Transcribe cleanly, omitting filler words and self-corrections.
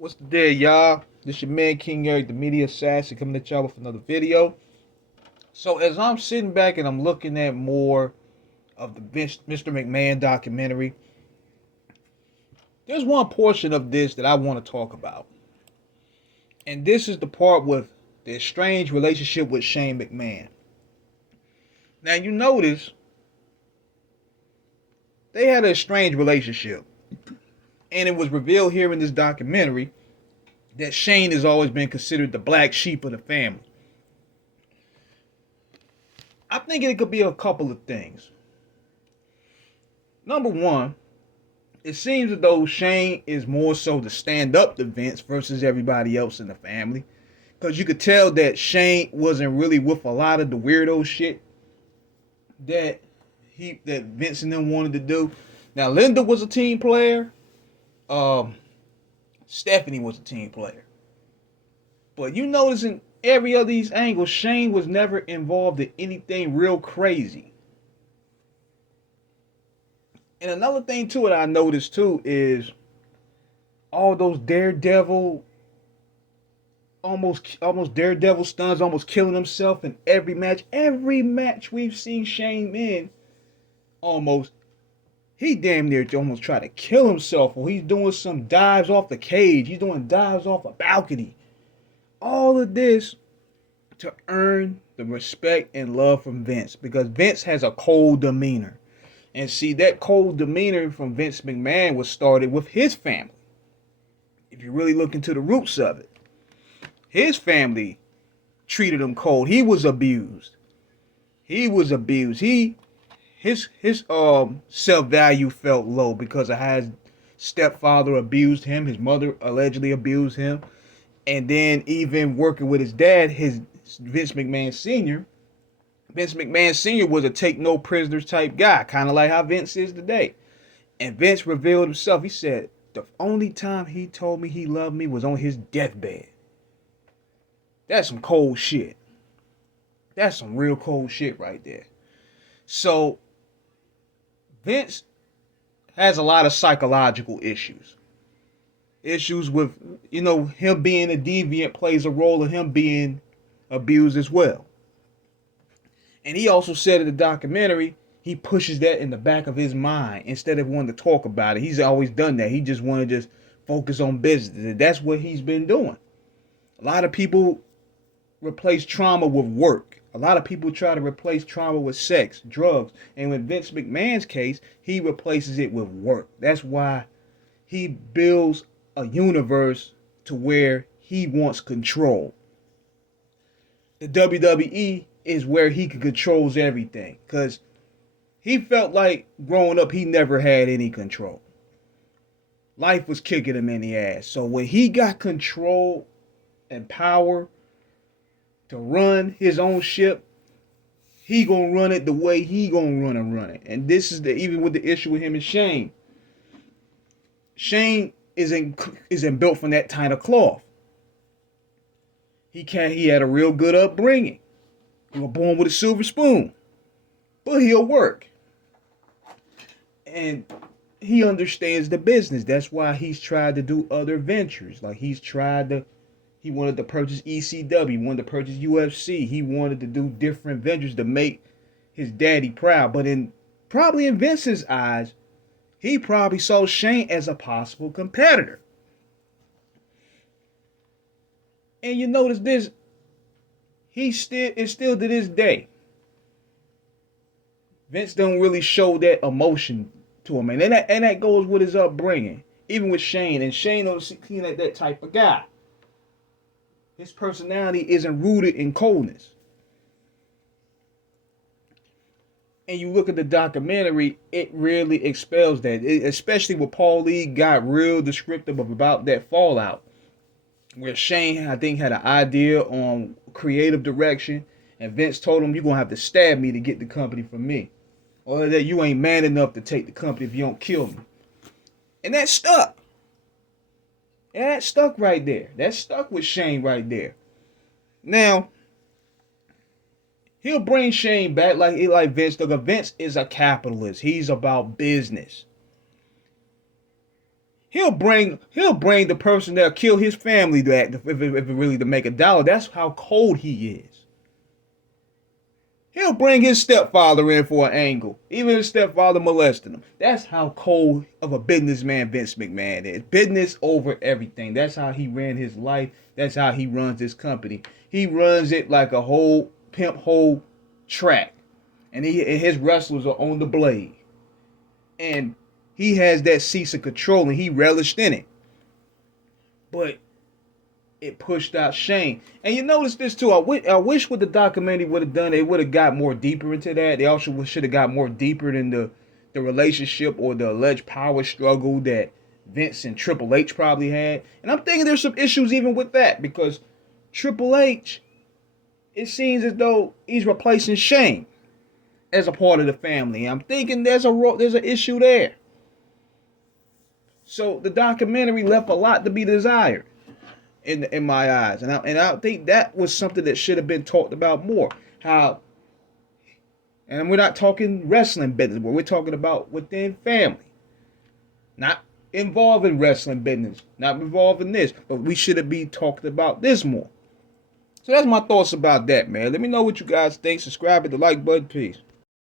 What's the deal, y'all? This your man King Eric, the media assassin, coming at y'all with another video. So as I'm sitting back and I'm looking at more of the Mr. McMahon documentary, there's one portion of this that I want to talk about. And this is the part with the estranged relationship with Shane McMahon. Now you notice they had an estranged relationship. And it was revealed here in this documentary that Shane has always been considered the black sheep of the family. I think it could be a couple of things. Number one, it seems as though Shane is more so to stand up to Vince versus everybody else in the family. Because you could tell that Shane wasn't really with a lot of the weirdo shit that Vince and them wanted to do. Now Linda was a team player. Stephanie was a team player. But you notice in every of these angles, Shane was never involved in anything real crazy. And another thing too that I noticed too is all those daredevil, almost daredevil stunts, almost killing himself in every match. Every match we've seen Shane in, almost he damn near almost tried to kill himself, or he's doing some dives off the cage. He's doing dives off a balcony. All of this to earn the respect and love from Vince, because Vince has a cold demeanor. And see, that cold demeanor from Vince McMahon was started with his family. If you really look into the roots of it, his family treated him cold. He was abused. His self-value felt low because of how his stepfather abused him. His mother allegedly abused him. And then even working with his dad, his Vince McMahon Sr., Vince McMahon Sr. was a take no prisoners type guy, kind of like how Vince is today. And Vince revealed himself. He said, the only time he told me he loved me was on his deathbed. That's some cold shit. That's some real cold shit right there. So, Vince has a lot of psychological issues. Issues with, him being a deviant plays a role of him being abused as well. And he also said in the documentary, he pushes that in the back of his mind instead of wanting to talk about it. He's always done that. He just wanted to just focus on business. And that's what he's been doing. A lot of people replace trauma with work. A lot of people try to replace trauma with sex, drugs. And in Vince McMahon's case, he replaces it with work. That's why he builds a universe to where he wants control. The WWE is where he controls everything, because he felt like growing up he never had any control. Life was kicking him in the ass. So when he got control and power to run his own ship, he gonna run it the way he gonna run it. And this is even with the issue with him and Shane. Shane isn't built from that kind of cloth. He had a real good upbringing. He was born with a silver spoon. But he'll work. And he understands the business. That's why he's tried to do other ventures. Like he wanted to purchase ECW, he wanted to purchase UFC. He wanted to do different ventures to make his daddy proud. But probably in Vince's eyes, he probably saw Shane as a possible competitor. And you notice this, it's still to this day. Vince don't really show that emotion to him. And that goes with his upbringing. Even with Shane. And Shane don't seem like that type of guy. His personality isn't rooted in coldness. And you look at the documentary, it really expels that. Especially when Paul Lee got real descriptive about that fallout. Where Shane, I think, had an idea on creative direction. And Vince told him, you're going to have to stab me to get the company from me. Or that you ain't man enough to take the company if you don't kill me. And that stuck. And that stuck right there. That stuck with Shane right there. Now, he'll bring Shane back like Vince. Look, Vince is a capitalist. He's about business. He'll bring the person that'll kill his family to act if it really to make a dollar. That's how cold he is. He'll bring his stepfather in for an angle, even his stepfather molesting him. That's how cold of a businessman Vince McMahon is. Business over everything. That's how he ran his life. That's how he runs his company. He runs it like a whole pimp whole track, and his wrestlers are on the blade, and he has that sense of control, and he relished in it. But it pushed out Shane. And you notice this too. I wish what the documentary would have done, they would have got more deeper into that. They also should have got more deeper in the relationship or the alleged power struggle that Vince and Triple H probably had. And I'm thinking there's some issues even with that, because Triple H, it seems as though he's replacing Shane as a part of the family. I'm thinking there's an issue there. So the documentary left a lot to be desired in my eyes, and I think that was something that should have been talked about more. How, and we're not talking wrestling business, but we're talking about within family, not involving wrestling business, not involving this, but we should be talking about this more. So that's my thoughts about that, man. Let me know what you guys think. Subscribe, hit the like button. Peace.